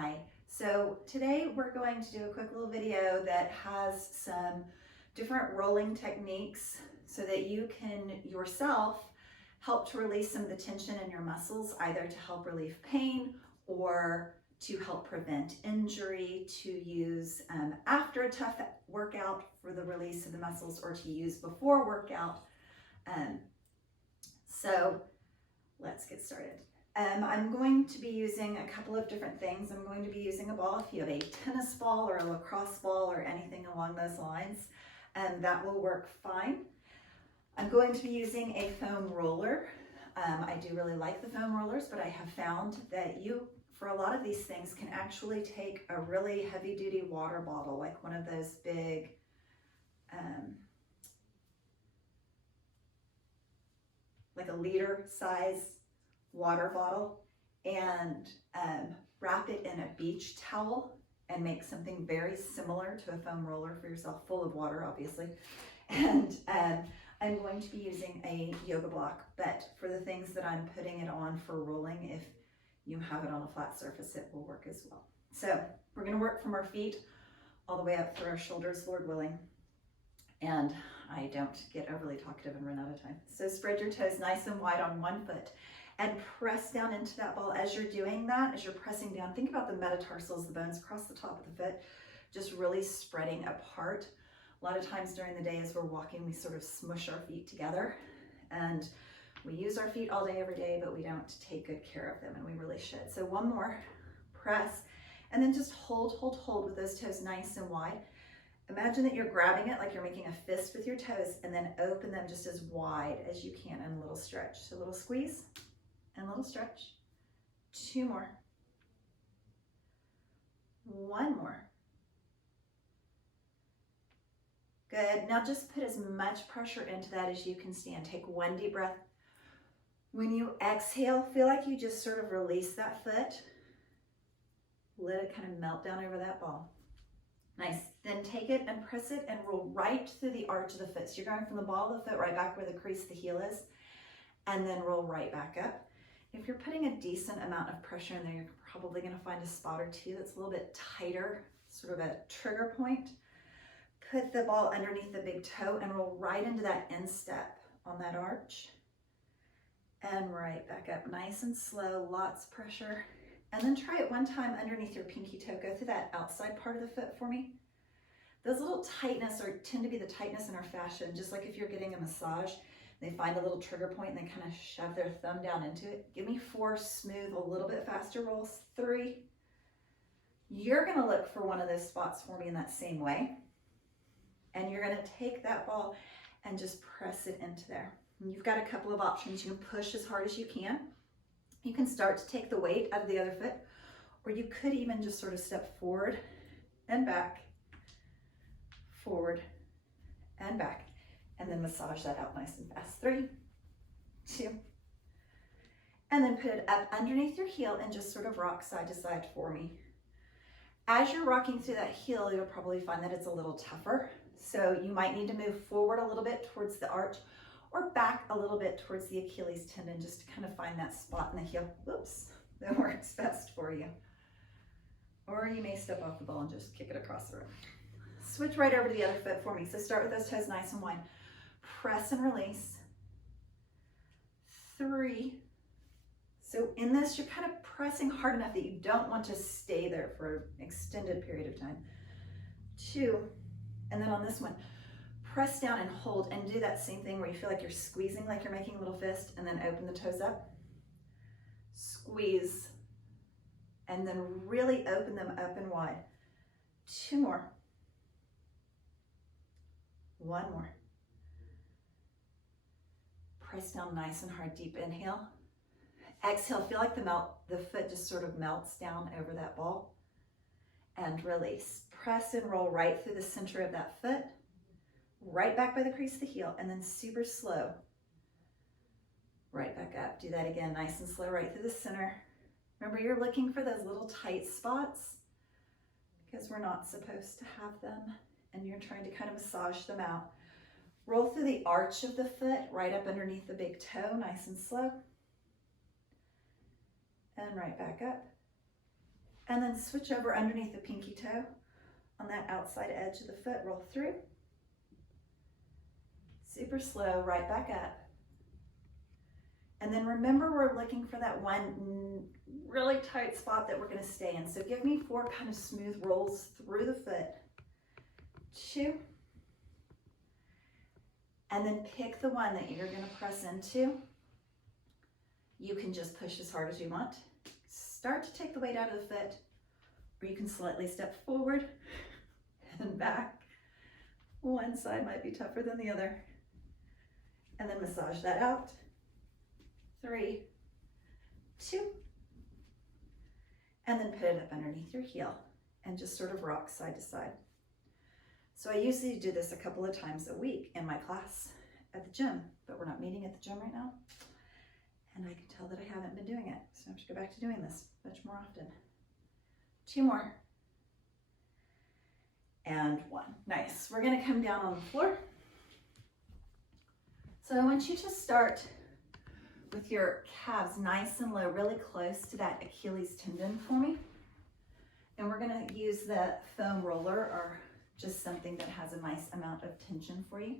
Hi, so today we're going to do a quick little video that has some different rolling techniques so that you can yourself help to release some of the tension in your muscles, either to help relieve pain or to help prevent injury, to use after a tough workout for the release of the muscles, or to use before workout. So let's get started. I'm going to be using a couple of different things. I'm going to be using a ball. If you have a tennis ball or a lacrosse ball or anything along those lines, that will work fine. I'm going to be using a foam roller. I do really like the foam rollers, but I have found that you, for a lot of these things, can actually take a really heavy-duty water bottle, like one of those big, like a liter size water bottle, and wrap it in a beach towel and make something very similar to a foam roller for yourself, full of water, obviously. And I'm going to be using a yoga block, but for the things that I'm putting it on for rolling, if you have it on a flat surface, it will work as well. So we're going to work from our feet all the way up through our shoulders, Lord willing. And I don't get overly talkative and run out of time. So spread your toes nice and wide on one foot and press down into that ball. As you're doing that, as you're pressing down, think about the metatarsals, the bones across the top of the foot, just really spreading apart. A lot of times during the day as we're walking, we sort of smush our feet together, and we use our feet all day, every day, but we don't take good care of them, and we really should. So one more, press, and then just hold with those toes nice and wide. Imagine that you're grabbing it like you're making a fist with your toes, and then open them just as wide as you can in a little stretch. So a little squeeze and a little stretch. Two more. One more. Good. Now just put as much pressure into that as you can stand. Take one deep breath. When you exhale, feel like you just sort of release that foot. Let it kind of melt down over that ball. Nice. Then take it and press it and roll right through the arch of the foot. So you're going from the ball of the foot right back where the crease of the heel is, and then roll right back up. If you're putting a decent amount of pressure in there, you're probably going to find a spot or two that's a little bit tighter, sort of a trigger point. Put the ball underneath the big toe and roll right into that instep on that arch. And right back up, nice and slow, lots of pressure. And then try it one time underneath your pinky toe. Go through that outside part of the foot for me. Those little tightness tend to be the tightness in our fascia. Just like if you're getting a massage, they find a little trigger point and they kind of shove their thumb down into it. Give me 4 smooth, a little bit faster rolls. 3. You're going to look for one of those spots for me in that same way. And you're going to take that ball and just press it into there. And you've got a couple of options. You can push as hard as you can. You can start to take the weight out of the other foot, or you could even just sort of step forward and back, forward and back, and then massage that out nice and fast. 3, 2, and then put it up underneath your heel and just sort of rock side to side for me. As you're rocking through that heel, you'll probably find that it's a little tougher. So you might need to move forward a little bit towards the arch, or back a little bit towards the Achilles tendon, just to kind of find that spot in the heel. Whoops, that works best for you. Or you may step off the ball and just kick it across the room. Switch right over to the other foot for me. So start with those toes nice and wide. Press and release. 3. So in this, you're kind of pressing hard enough that you don't want to stay there for an extended period of time. 2, and then on this one, press down and hold, and do that same thing where you feel like you're squeezing like you're making a little fist, and then open the toes up. Squeeze, and then really open them up and wide. 2 more. 1 more. Press down nice and hard, deep inhale. Exhale, feel like the foot just sort of melts down over that ball. And release. Press and roll right through the center of that foot, right back by the crease of the heel, and then super slow, right back up. Do that again, nice and slow, right through the center. Remember, you're looking for those little tight spots because we're not supposed to have them, and you're trying to kind of massage them out. Roll through the arch of the foot, right up underneath the big toe, nice and slow. And right back up. And then switch over underneath the pinky toe on that outside edge of the foot, roll through. Super slow, right back up. And then remember, we're looking for that one really tight spot that we're gonna stay in. So give me 4 kind of smooth rolls through the foot. 2. And then pick the one that you're gonna press into. You can just push as hard as you want. Start to take the weight out of the foot, or you can slightly step forward and back. One side might be tougher than the other. And then massage that out. 3, 2, and then put it up underneath your heel and just sort of rock side to side. So I usually do this a couple of times a week in my class at the gym, but we're not meeting at the gym right now. And I can tell that I haven't been doing it. So I have to go back to doing this much more often. 2 more. And 1. Nice. We're gonna come down on the floor. So I want you to start with your calves nice and low, really close to that Achilles tendon for me. And we're gonna use the foam roller or just something that has a nice amount of tension for you.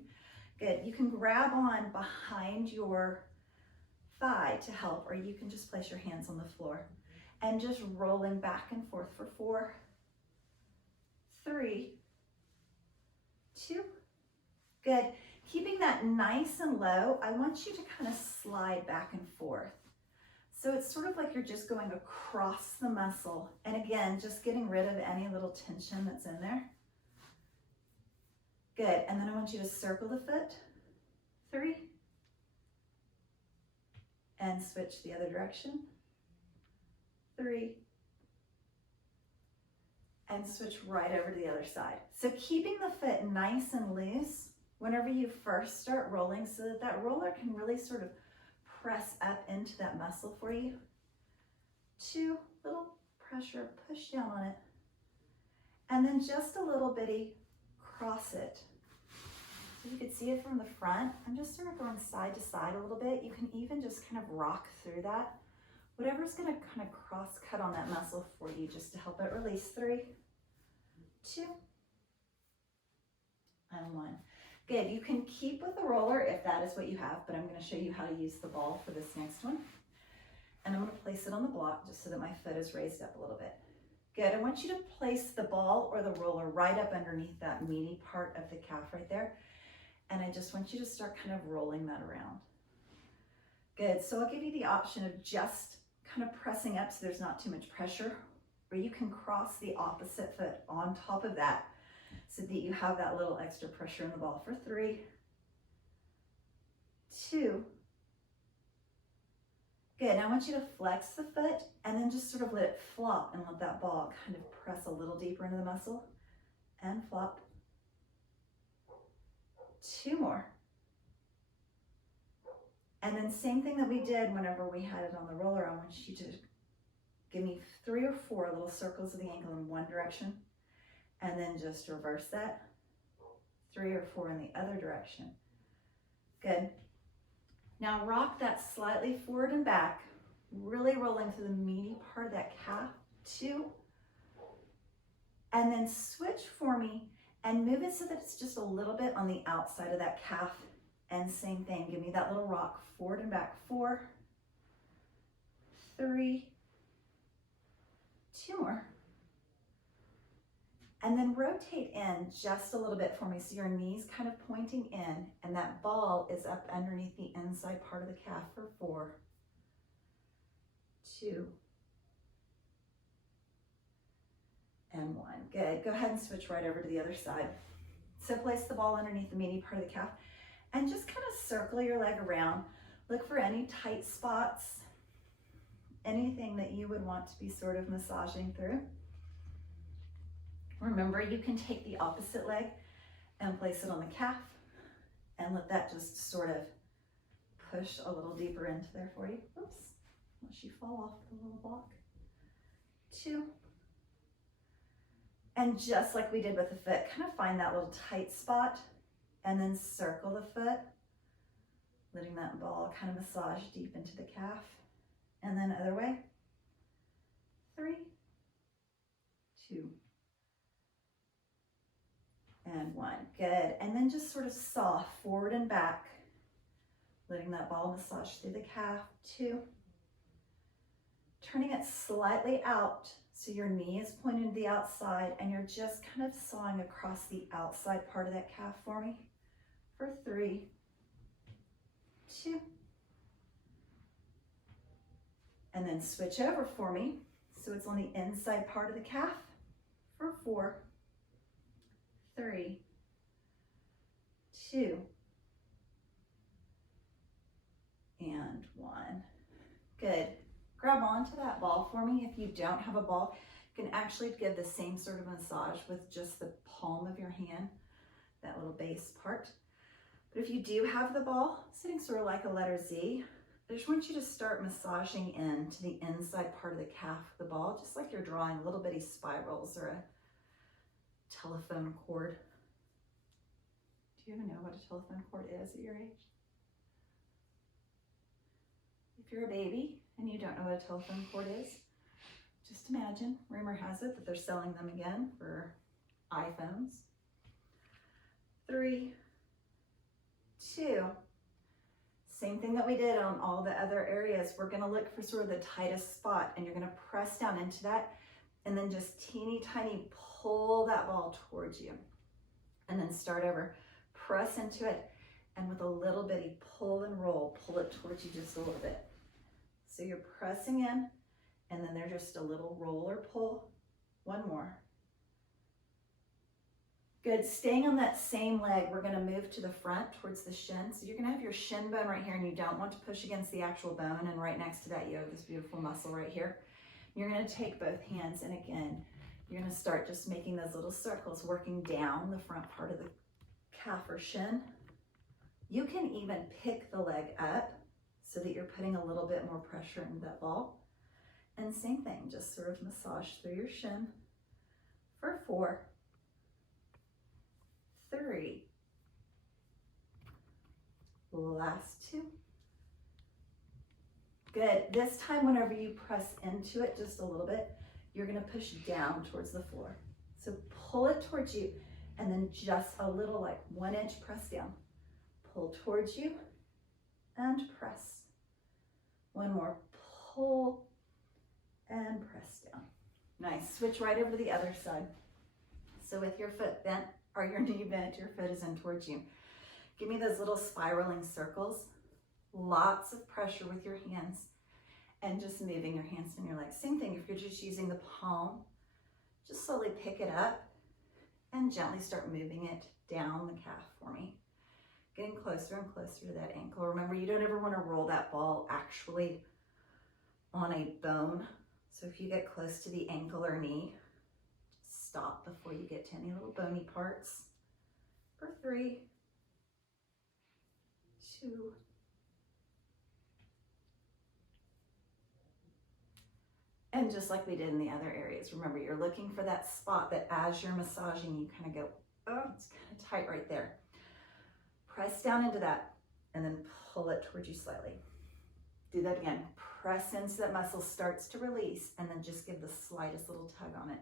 Good, you can grab on behind your thigh to help, or you can just place your hands on the floor and just rolling back and forth for 4, 3, 2, good. Keeping that nice and low, I want you to kind of slide back and forth. So it's sort of like you're just going across the muscle. And again, just getting rid of any little tension that's in there. Good, and then I want you to circle the foot. 3. And switch the other direction. 3. And switch right over to the other side. So keeping the foot nice and loose whenever you first start rolling, so that that roller can really sort of press up into that muscle for you. 2, little pressure, push down on it. And then just a little bitty cross it. So you can see it from the front. I'm just sort of going side to side a little bit. You can even just kind of rock through that. Whatever's gonna kind of cross cut on that muscle for you, just to help it release. 3, 2, and 1. Good, you can keep with the roller if that is what you have, but I'm gonna show you how to use the ball for this next one. And I'm gonna place it on the block just so that my foot is raised up a little bit. Good, I want you to place the ball or the roller right up underneath that meaty part of the calf right there. And I just want you to start kind of rolling that around. Good, so I'll give you the option of just kind of pressing up so there's not too much pressure, or you can cross the opposite foot on top of that so that you have that little extra pressure in the ball for 3, 2, good. Now I want you to flex the foot and then just sort of let it flop and let that ball kind of press a little deeper into the muscle and flop. 2 more. And then same thing that we did whenever we had it on the roller. I want you to give me 3 or 4 little circles of the ankle in one direction, and then just reverse that. 3 or 4 in the other direction. Good. Now rock that slightly forward and back, really rolling through the meaty part of that calf. 2. And then switch for me and move it so that it's just a little bit on the outside of that calf. And same thing, give me that little rock forward and back. 4, 3, 2 more. And then rotate in just a little bit for me so your knee's kind of pointing in and that ball is up underneath the inside part of the calf for 4, 2, and 1. Good, go ahead and switch right over to the other side. So place the ball underneath the meaty part of the calf and just kind of circle your leg around. Look for any tight spots, anything that you would want to be sort of massaging through. Remember, you can take the opposite leg and place it on the calf and let that just sort of push a little deeper into there for you. Oops, unless you fall off the little block. 2. And just like we did with the foot, kind of find that little tight spot and then circle the foot, letting that ball kind of massage deep into the calf. And then other way. 3, 2, and 1. Good. And then just sort of soft forward and back, letting that ball massage through the calf. 2. Turning it slightly out so your knee is pointed to the outside and you're just kind of sawing across the outside part of that calf for me. For 3, 2. And then switch over for me so it's on the inside part of the calf. For 4, 3, 2, and 1. Good. Grab onto that ball for me. If you don't have a ball, you can actually give the same sort of massage with just the palm of your hand, that little base part. But if you do have the ball, sitting sort of like a letter Z, I just want you to start massaging into the inside part of the calf of the ball, just like you're drawing little bitty spirals or a telephone cord. Do you even know what a telephone cord is at your age? If you're a baby and you don't know what a telephone cord is, just imagine, rumor has it that they're selling them again for iPhones. 3, 2. Same thing that we did on all the other areas. We're gonna look for sort of the tightest spot and you're gonna press down into that and then just teeny tiny pull that ball towards you. And then start over, press into it, and with a little bitty pull and roll, pull it towards you just a little bit. So you're pressing in, and then there's just a little roll or pull. 1 more. Good, staying on that same leg, we're gonna move to the front towards the shin. So you're gonna have your shin bone right here, and you don't want to push against the actual bone, and right next to that you have this beautiful muscle right here. You're gonna take both hands, and again, you're gonna start just making those little circles, working down the front part of the calf or shin. You can even pick the leg up so that you're putting a little bit more pressure into that ball. And same thing, just sort of massage through your shin. For 4, 3, last 2. Good. This time, whenever you press into it just a little bit, you're gonna push down towards the floor. So pull it towards you and then just a little, like 1 inch press down. Pull towards you and press. 1 more, pull and press down. Nice, switch right over to the other side. So with your foot bent or your knee bent, your foot is in towards you. Give me those little spiraling circles. Lots of pressure with your hands and just moving your hands and your legs. Same thing if you're just using the palm, just slowly pick it up and gently start moving it down the calf for me. Getting closer and closer to that ankle. Remember, you don't ever want to roll that ball actually on a bone. So if you get close to the ankle or knee, just stop before you get to any little bony parts. For 3, 2, and just like we did in the other areas, remember you're looking for that spot that as you're massaging, you kind of go, oh, it's kind of tight right there. Press down into that and then pull it towards you slightly. Do that again. Press in so that muscle starts to release and then just give the slightest little tug on it.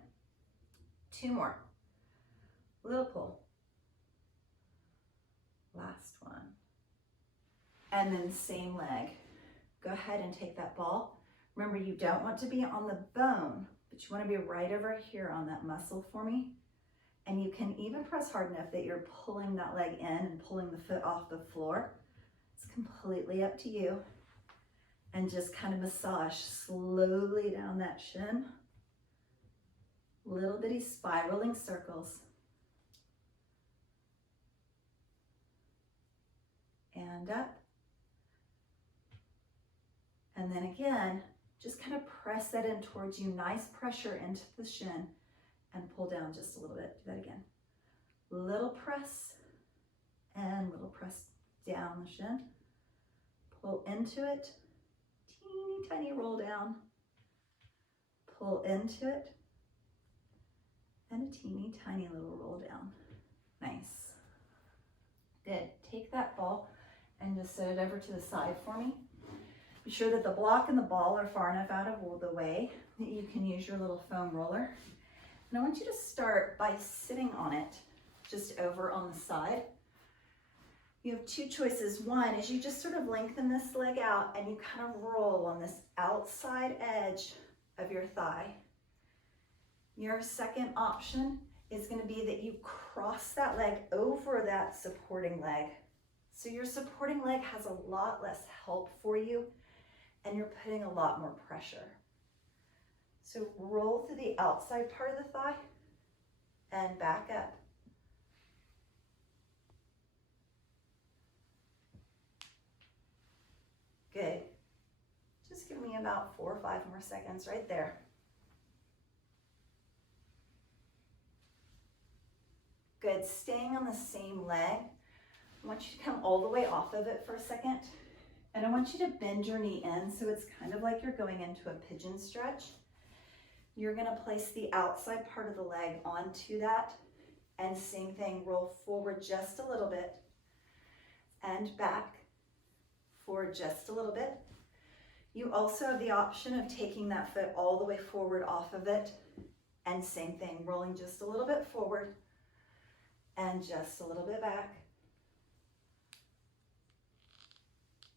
2 more. Little pull. Last one. And then same leg. Go ahead and take that ball. Remember, you don't want to be on the bone, but you want to be right over here on that muscle for me. And you can even press hard enough that you're pulling that leg in and pulling the foot off the floor. It's completely up to you. And just kind of massage slowly down that shin. Little bitty spiraling circles. And up. And then again, just kind of press that in towards you. Nice pressure into the shin. And pull down just a little bit. Do that again. Little press and little press down the shin. Pull into it. Teeny tiny roll down. Pull into it. And a teeny tiny little roll down. Nice. Good. Take that ball and just set it over to the side for me. Be sure that the block and the ball are far enough out of the way that you can use your little foam roller. And I want you to start by sitting on it, just over on the side. You have two choices. One is you just sort of lengthen this leg out and you kind of roll on this outside edge of your thigh. Your second option is going to be that you cross that leg over that supporting leg. So your supporting leg has a lot less help for you and you're putting a lot more pressure. So roll through the outside part of the thigh and back up. Good. Just give me about 4 or 5 more seconds right there. Good. Staying on the same leg. I want you to come all the way off of it for a second. And I want you to bend your knee in so it's kind of like you're going into a pigeon stretch. You're going to place the outside part of the leg onto that. And same thing, roll forward just a little bit and back. Forward just a little bit. You also have the option of taking that foot all the way forward off of it. And same thing, rolling just a little bit forward and just a little bit back.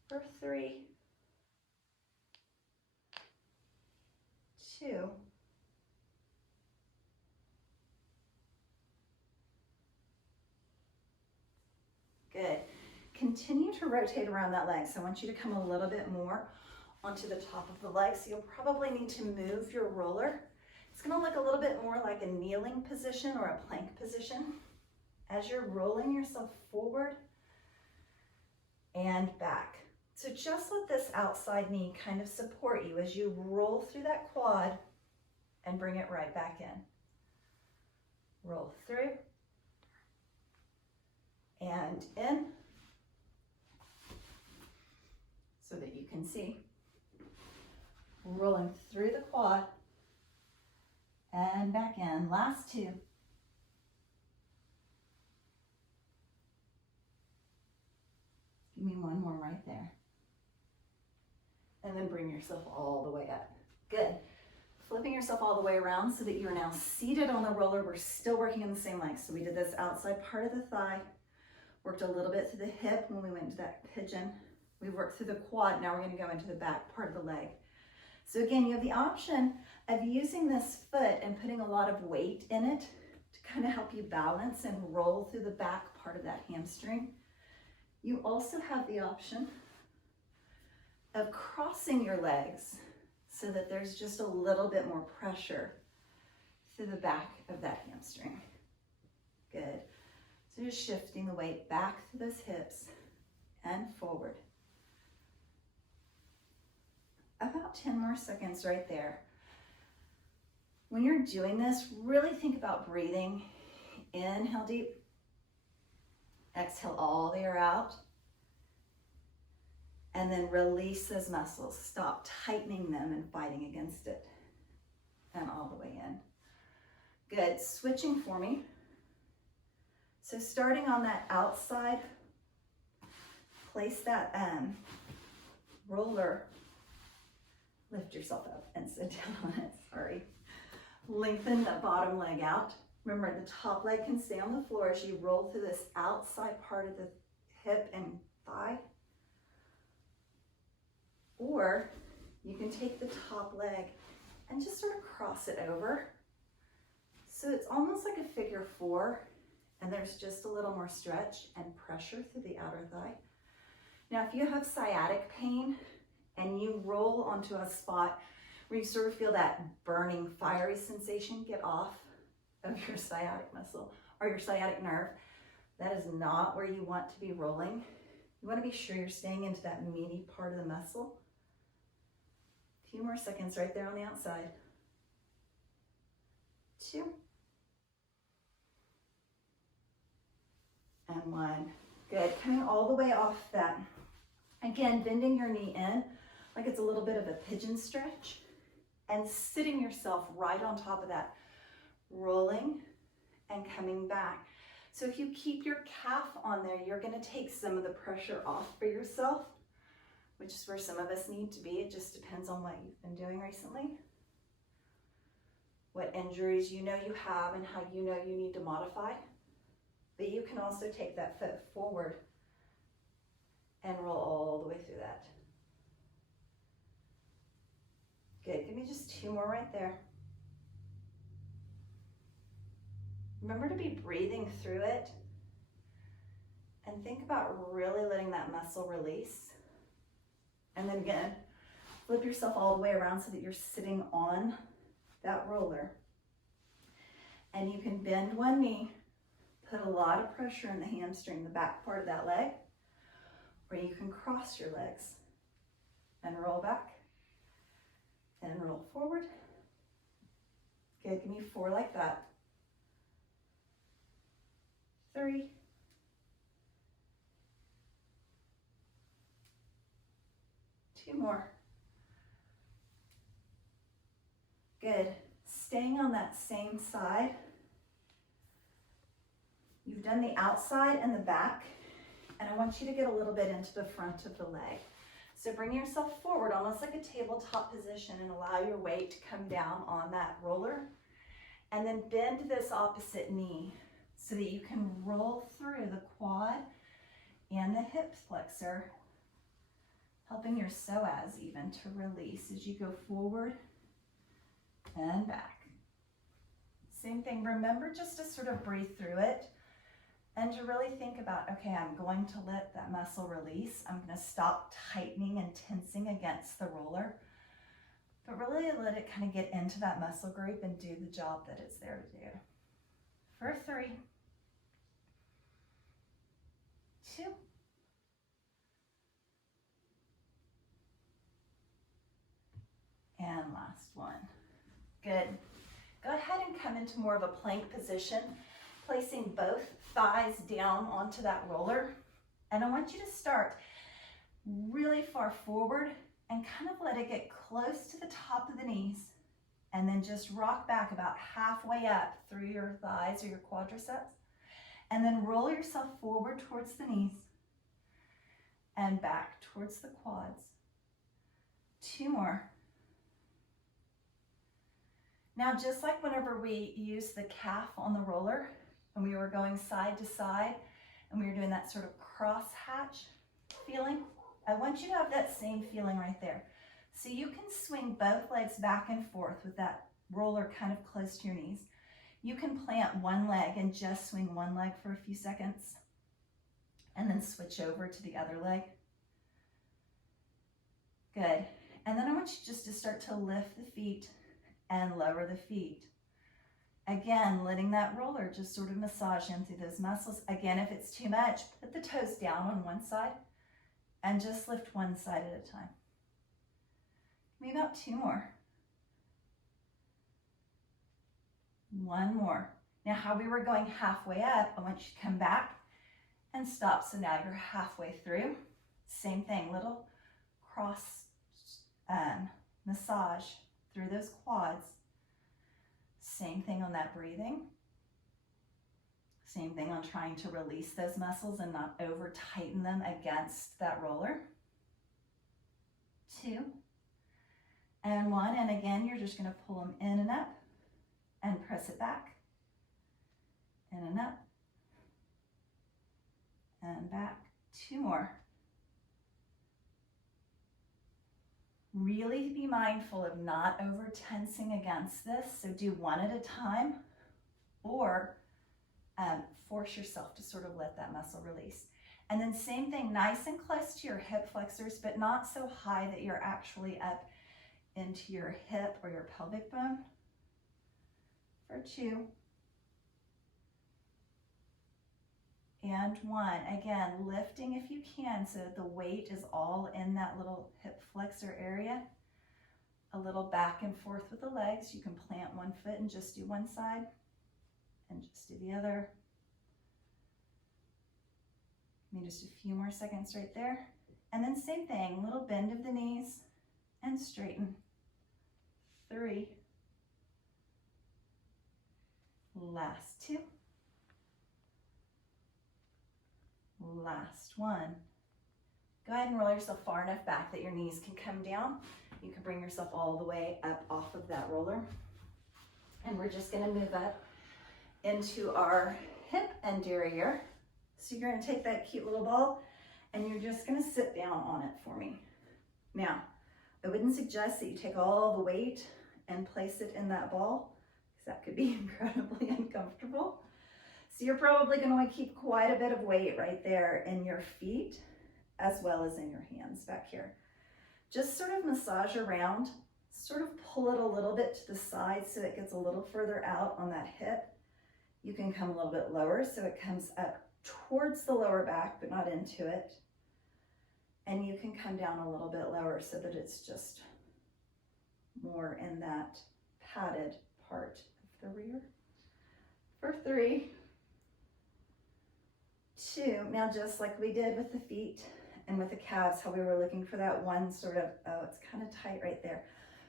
For 3, 2, good. Continue to rotate around that leg. So I want you to come a little bit more onto the top of the leg. So you'll probably need to move your roller. It's going to look a little bit more like a kneeling position or a plank position as you're rolling yourself forward and back. So just let this outside knee kind of support you as you roll through that quad and bring it right back in. Roll through and in so that you can see. Rolling through the quad and back in. Last 2. Give me 1 more right there. And then bring yourself all the way up. Good. Flipping yourself all the way around so that you're now seated on the roller. We're still working on the same leg. So we did this outside part of the thigh, worked a little bit through the hip when we went into that pigeon. We worked through the quad. Now we're going to go into the back part of the leg. So again, you have the option of using this foot and putting a lot of weight in it to kind of help you balance and roll through the back part of that hamstring. You also have the option of crossing your legs so that there's just a little bit more pressure through the back of that hamstring. Good. So just shifting the weight back through those hips and forward. About 10 more seconds right there. When you're doing this, really think about breathing. Inhale deep. Exhale all the air out. And then release those muscles. Stop tightening them and fighting against it. And all the way in. Good. Switching for me. So starting on that outside, place that roller. Lift yourself up and sit down on it. Sorry. Lengthen the bottom leg out. Remember, the top leg can stay on the floor as you roll through this outside part of the hip and thigh. Or you can take the top leg and just sort of cross it over. So it's almost like a figure 4, and there's just a little more stretch and pressure through the outer thigh. Now, if you have sciatic pain and you roll onto a spot where you sort of feel that burning, fiery sensation get off of your sciatic muscle or your sciatic nerve, that is not where you want to be rolling. You want to be sure you're staying into that meaty part of the muscle. A few more seconds right there on the outside. 2. And 1. Good. Coming all the way off that. Again, bending your knee in like it's a little bit of a pigeon stretch and sitting yourself right on top of that, rolling and coming back. So if you keep your calf on there, you're going to take some of the pressure off for yourself, which is where some of us need to be. It just depends on what you've been doing recently. what injuries you know you have and how you know you need to modify. But you can also take that foot forward and roll all the way through that. Good, give me just 2 more right there. Remember to be breathing through it and think about really letting that muscle release. And then again, flip yourself all the way around so that you're sitting on that roller. And you can bend one knee, put a lot of pressure in the hamstring, the back part of that leg, or you can cross your legs and roll back and roll forward. Good, give me 4 like that. 3. 2 more. Good. Staying on that same side. You've done the outside and the back, and I want you to get a little bit into the front of the leg. So bring yourself forward, almost like a tabletop position, and allow your weight to come down on that roller. And then bend this opposite knee so that you can roll through the quad and the hip flexor, helping your psoas even to release as you go forward and back. Same thing, remember just to sort of breathe through it and to really think about, okay, I'm going to let that muscle release. I'm going to stop tightening and tensing against the roller, but really let it kind of get into that muscle group and do the job that it's there to do. For 3, 2, and last one. Good. Go ahead and come into more of a plank position, placing both thighs down onto that roller. And I want you to start really far forward and kind of let it get close to the top of the knees, and then just rock back about halfway up through your thighs or your quadriceps, and then roll yourself forward towards the knees and back towards the quads. 2 more. Now, just like whenever we used the calf on the roller and we were going side to side and we were doing that sort of cross hatch feeling, I want you to have that same feeling right there. So you can swing both legs back and forth with that roller kind of close to your knees. You can plant one leg and just swing one leg for a few seconds and then switch over to the other leg. Good. And then I want you just to start to lift the feet and lower the feet. Again, letting that roller just sort of massage in through those muscles. Again, if it's too much, put the toes down on one side and just lift one side at a time. Maybe about 2 more. 1 more. Now, how we were going halfway up, I want you to come back and stop. So now you're halfway through. Same thing, little cross massage through those quads. Same thing on that breathing. Same thing on trying to release those muscles and not over tighten them against that roller. 2 and 1, and again, you're just going to pull them in and up and press it back, in and up and back. 2 more. Really be mindful of not over tensing against this, so do one at a time, or force yourself to sort of let that muscle release. And then same thing, nice and close to your hip flexors, but not so high that you're actually up into your hip or your pelvic bone. For 2 and 1. Again, lifting if you can so that the weight is all in that little hip flexor area. A little back and forth with the legs. You can plant one foot and just do one side and just do the other. Maybe just a few more seconds right there. And then same thing, little bend of the knees and straighten. 3. Last 2. Last 1. Go ahead and roll yourself far enough back that your knees can come down. You can bring yourself all the way up off of that roller. And we're just gonna move up into our hip and derriere. So you're gonna take that cute little ball and you're just gonna sit down on it for me. Now, I wouldn't suggest that you take all the weight and place it in that ball, because that could be incredibly uncomfortable. So you're probably going to want to keep quite a bit of weight right there in your feet, as well as in your hands back here. Just sort of massage around, sort of pull it a little bit to the side so it gets a little further out on that hip. You can come a little bit lower so it comes up towards the lower back, but not into it. And you can come down a little bit lower so that it's just more in that padded part of the rear. For 3, 2, now just like we did with the feet and with the calves, how we were looking for that one sort of, oh, it's kind of tight right there.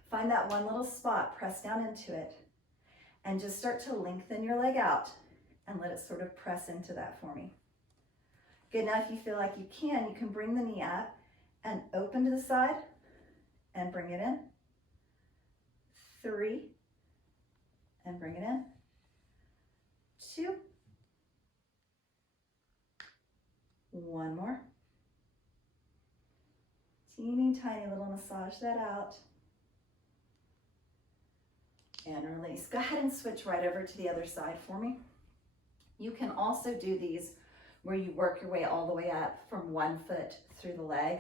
Find that one little spot, press down into it, and just start to lengthen your leg out and let it sort of press into that for me. Good, now if you feel like you can bring the knee up and open to the side and bring it in. 3, and bring it in. 2, 1 more. Teeny tiny little massage that out. And release. Go ahead and switch right over to the other side for me. You can also do these where you work your way all the way up from one foot through the leg.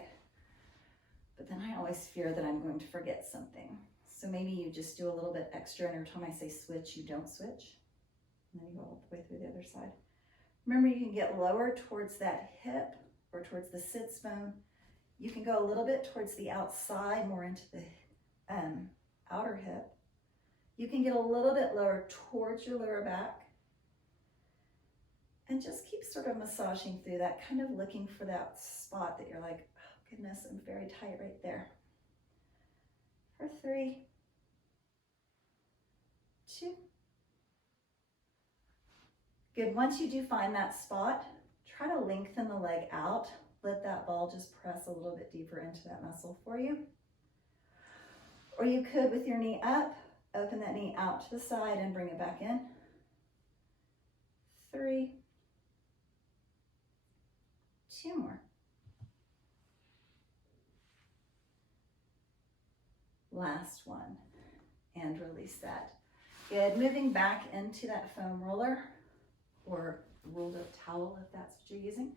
But then I always fear that I'm going to forget something. So maybe you just do a little bit extra, and every time I say switch, you don't switch. And then you go all the way through the other side. Remember, you can get lower towards that hip or towards the sits bone. You can go a little bit towards the outside, more into the outer hip. You can get a little bit lower towards your lower back. And just keep sort of massaging through that, kind of looking for that spot that you're like, oh goodness, I'm very tight right there. For 3, 2. Good, once you do find that spot, try to lengthen the leg out. Let that ball just press a little bit deeper into that muscle for you. Or you could, with your knee up, open that knee out to the side and bring it back in. 3, 2 more. Last one, and release that. Good, moving back into that foam roller or rolled up towel if that's what you're using.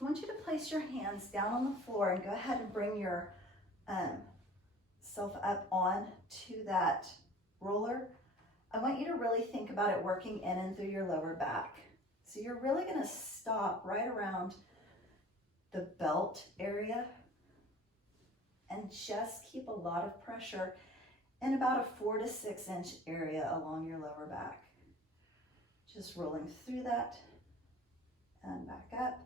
I want you to place your hands down on the floor and go ahead and bring your self up on to that roller. I want you to really think about it working in and through your lower back. So you're really going to stop right around the belt area and just keep a lot of pressure in about a 4 to 6 inch area along your lower back. Just rolling through that and back up.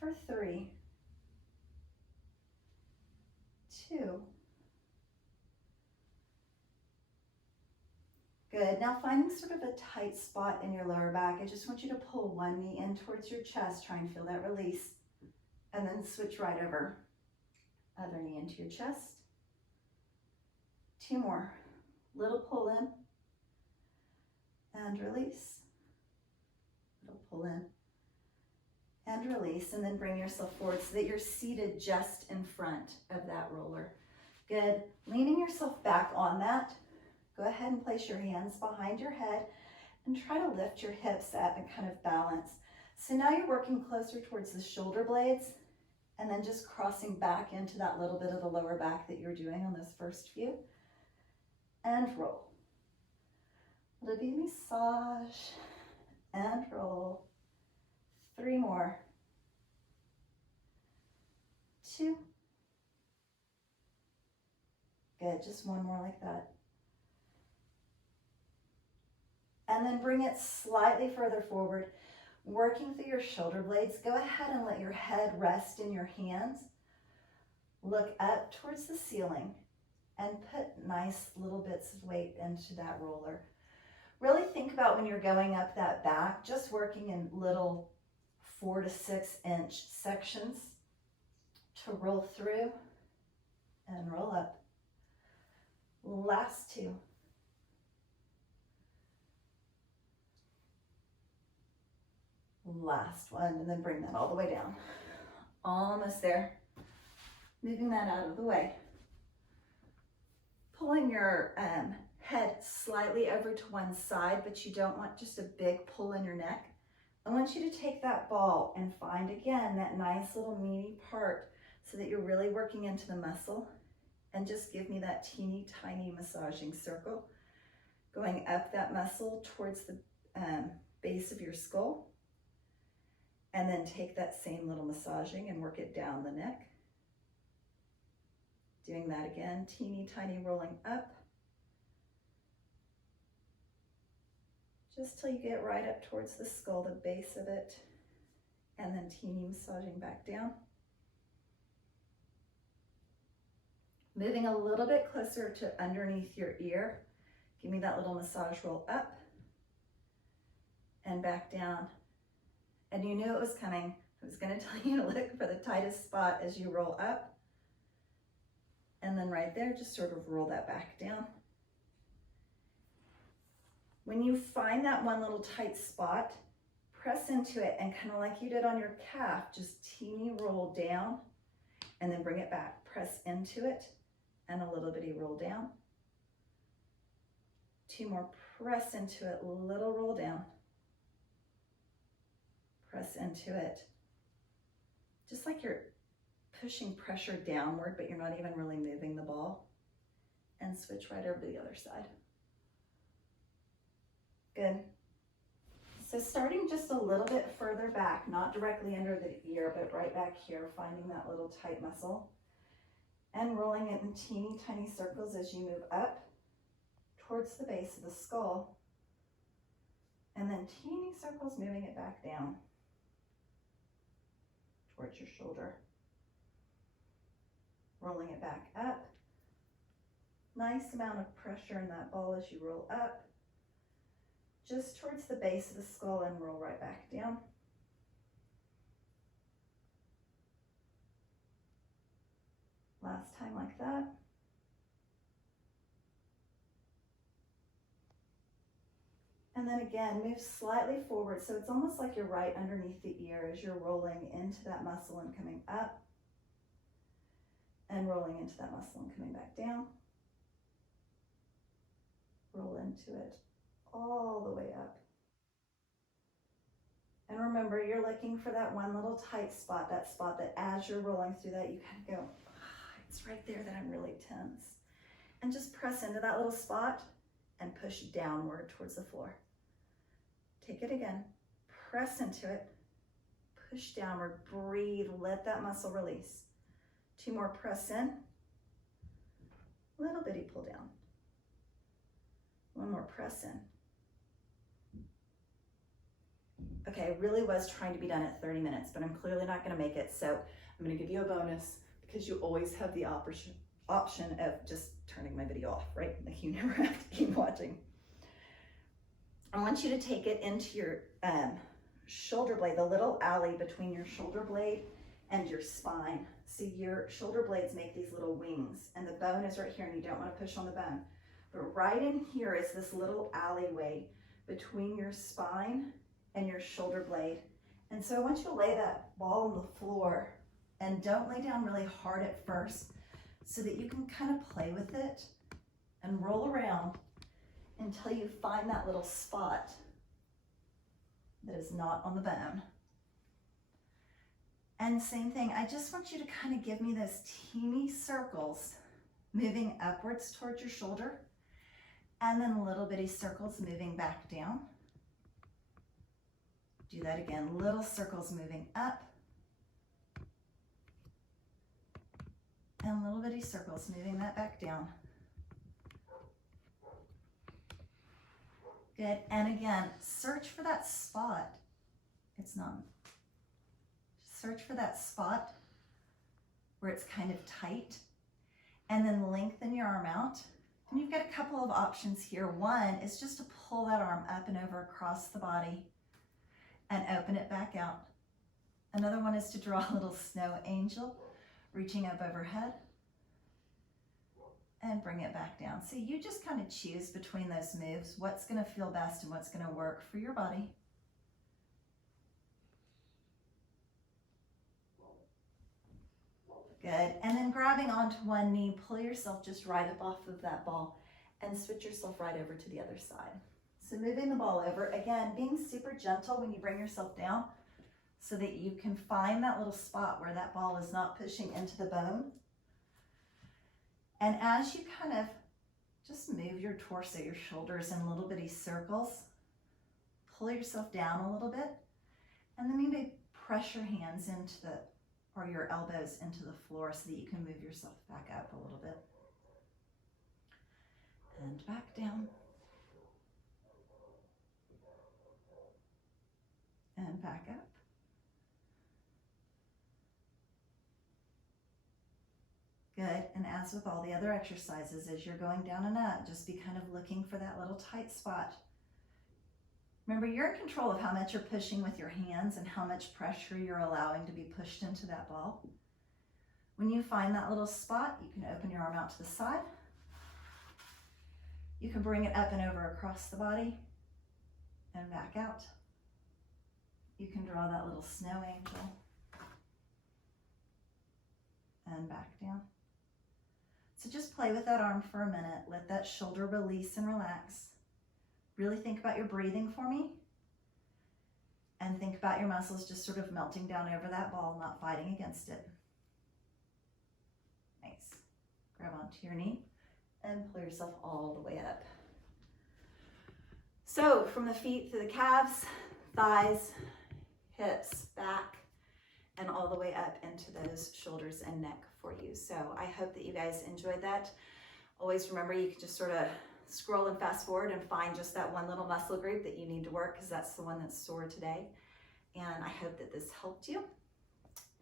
For 3, 2. Good, now finding sort of a tight spot in your lower back, I just want you to pull one knee in towards your chest, try and feel that release, and then switch right over. Other knee into your chest. 2 more. Little pull in and release. Little pull in and release, and then bring yourself forward so that you're seated just in front of that roller. Good. Leaning yourself back on that, go ahead and place your hands behind your head and try to lift your hips up and kind of balance. So now you're working closer towards the shoulder blades, and then just crossing back into that little bit of the lower back that you're doing on those first few. And roll. Little bit massage and roll. 3 more. 2. Good, just 1 more like that. And then bring it slightly further forward. Working through your shoulder blades, go ahead and let your head rest in your hands. Look up towards the ceiling and put nice little bits of weight into that roller. Really think about when you're going up that back, just working in little 4 to 6 inch sections to roll through and roll up. Last 2. Last one, and then bring that all the way down. Almost there. Moving that out of the way. Pulling your head slightly over to one side, but you don't want just a big pull in your neck. I want you to take that ball and find again that nice little meaty part so that you're really working into the muscle, and just give me that teeny tiny massaging circle going up that muscle towards the base of your skull, and then take that same little massaging and work it down the neck. Doing that again, teeny tiny rolling up, just till you get right up towards the skull, the base of it, and then teeny massaging back down. Moving a little bit closer to underneath your ear, give me that little massage roll up and back down. And you knew it was coming. I was going to tell you to look for the tightest spot as you roll up. And then right there, just sort of roll that back down. When you find that one little tight spot, press into it and kind of like you did on your calf, just teeny roll down and then bring it back. Press into it and a little bitty roll down. Two more, press into it, little roll down. Press into it. Just like you're pushing pressure downward, but you're not even really moving the ball. And switch right over to the other side. Good. So starting just a little bit further back, not directly under the ear, but right back here, finding that little tight muscle and rolling it in teeny tiny circles as you move up towards the base of the skull, and then teeny circles moving it back down towards your shoulder. Rolling it back up. Nice amount of pressure in that ball as you roll up, just towards the base of the skull, and roll right back down. Last time like that. And then again, move slightly forward. So it's almost like you're right underneath the ear as you're rolling into that muscle and coming up, and rolling into that muscle and coming back down. Roll into it all the way up. And remember, you're looking for that one little tight spot, that spot that as you're rolling through that, you kind of go, it's right there that I'm really tense. And just press into that little spot and push downward towards the floor. Take it again, press into it, push downward, breathe, let that muscle release. Two more, press in, little bitty pull down. One more, press in. Okay, I really was trying to be done at 30 minutes, but I'm clearly not gonna make it, so I'm gonna give you a bonus because you always have the option of just turning my video off, right? Like you never have to keep watching. I want you to take it into your shoulder blade, the little alley between your shoulder blade and your spine. See, your shoulder blades make these little wings, and the bone is right here, and you don't want to push on the bone. But right in here is this little alleyway between your spine and your shoulder blade. And so I want you to lay that ball on the floor, and don't lay down really hard at first so that you can kind of play with it and roll around until you find that little spot that is not on the bone. And same thing, I just want you to kind of give me those teeny circles moving upwards towards your shoulder, and then little bitty circles moving back down. Do that again, little circles moving up, and little bitty circles moving that back down. Good, and again, search for that spot. It's not. Search for that spot where it's kind of tight, and then lengthen your arm out. And you've got a couple of options here. One is just to pull that arm up and over across the body and open it back out. Another one is to draw a little snow angel, reaching up overhead and bring it back down. So you just kind of choose between those moves, what's gonna feel best and what's gonna work for your body. Good. And then grabbing onto one knee, pull yourself just right up off of that ball and switch yourself right over to the other side. So moving the ball over, again, being super gentle when you bring yourself down so that you can find that little spot where that ball is not pushing into the bone. And as you kind of just move your torso, your shoulders in little bitty circles, pull yourself down a little bit, and then maybe press your hands into or your elbows into the floor so that you can move yourself back up a little bit. And back down. And back up. Good, and as with all the other exercises, as you're going down and up, just be kind of looking for that little tight spot. Remember, you're in control of how much you're pushing with your hands and how much pressure you're allowing to be pushed into that ball. When you find that little spot, you can open your arm out to the side. You can bring it up and over across the body and back out. You can draw that little snow angel and back down. So just play with that arm for a minute. Let that shoulder release and relax. Really think about your breathing for me. And think about your muscles just sort of melting down over that ball, not fighting against it. Nice. Grab onto your knee and pull yourself all the way up. So from the feet to the calves, thighs, hips, back, and all the way up into those shoulders and neck for you. So I hope that you guys enjoyed that. Always remember, you can just sort of scroll and fast forward and find just that one little muscle group that you need to work, because that's the one that's sore today. And I hope that this helped you.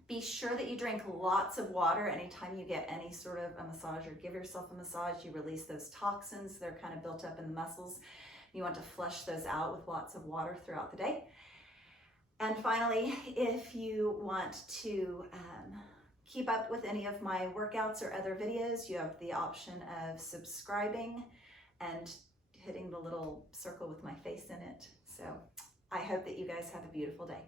Be sure that you drink lots of water anytime you get any sort of a massage or give yourself a massage. You release those toxins. They're kind of built up in the muscles. You want to flush those out with lots of water throughout the day. And finally, if you want to keep up with any of my workouts or other videos, you have the option of subscribing and hitting the little circle with my face in it. So I hope that you guys have a beautiful day.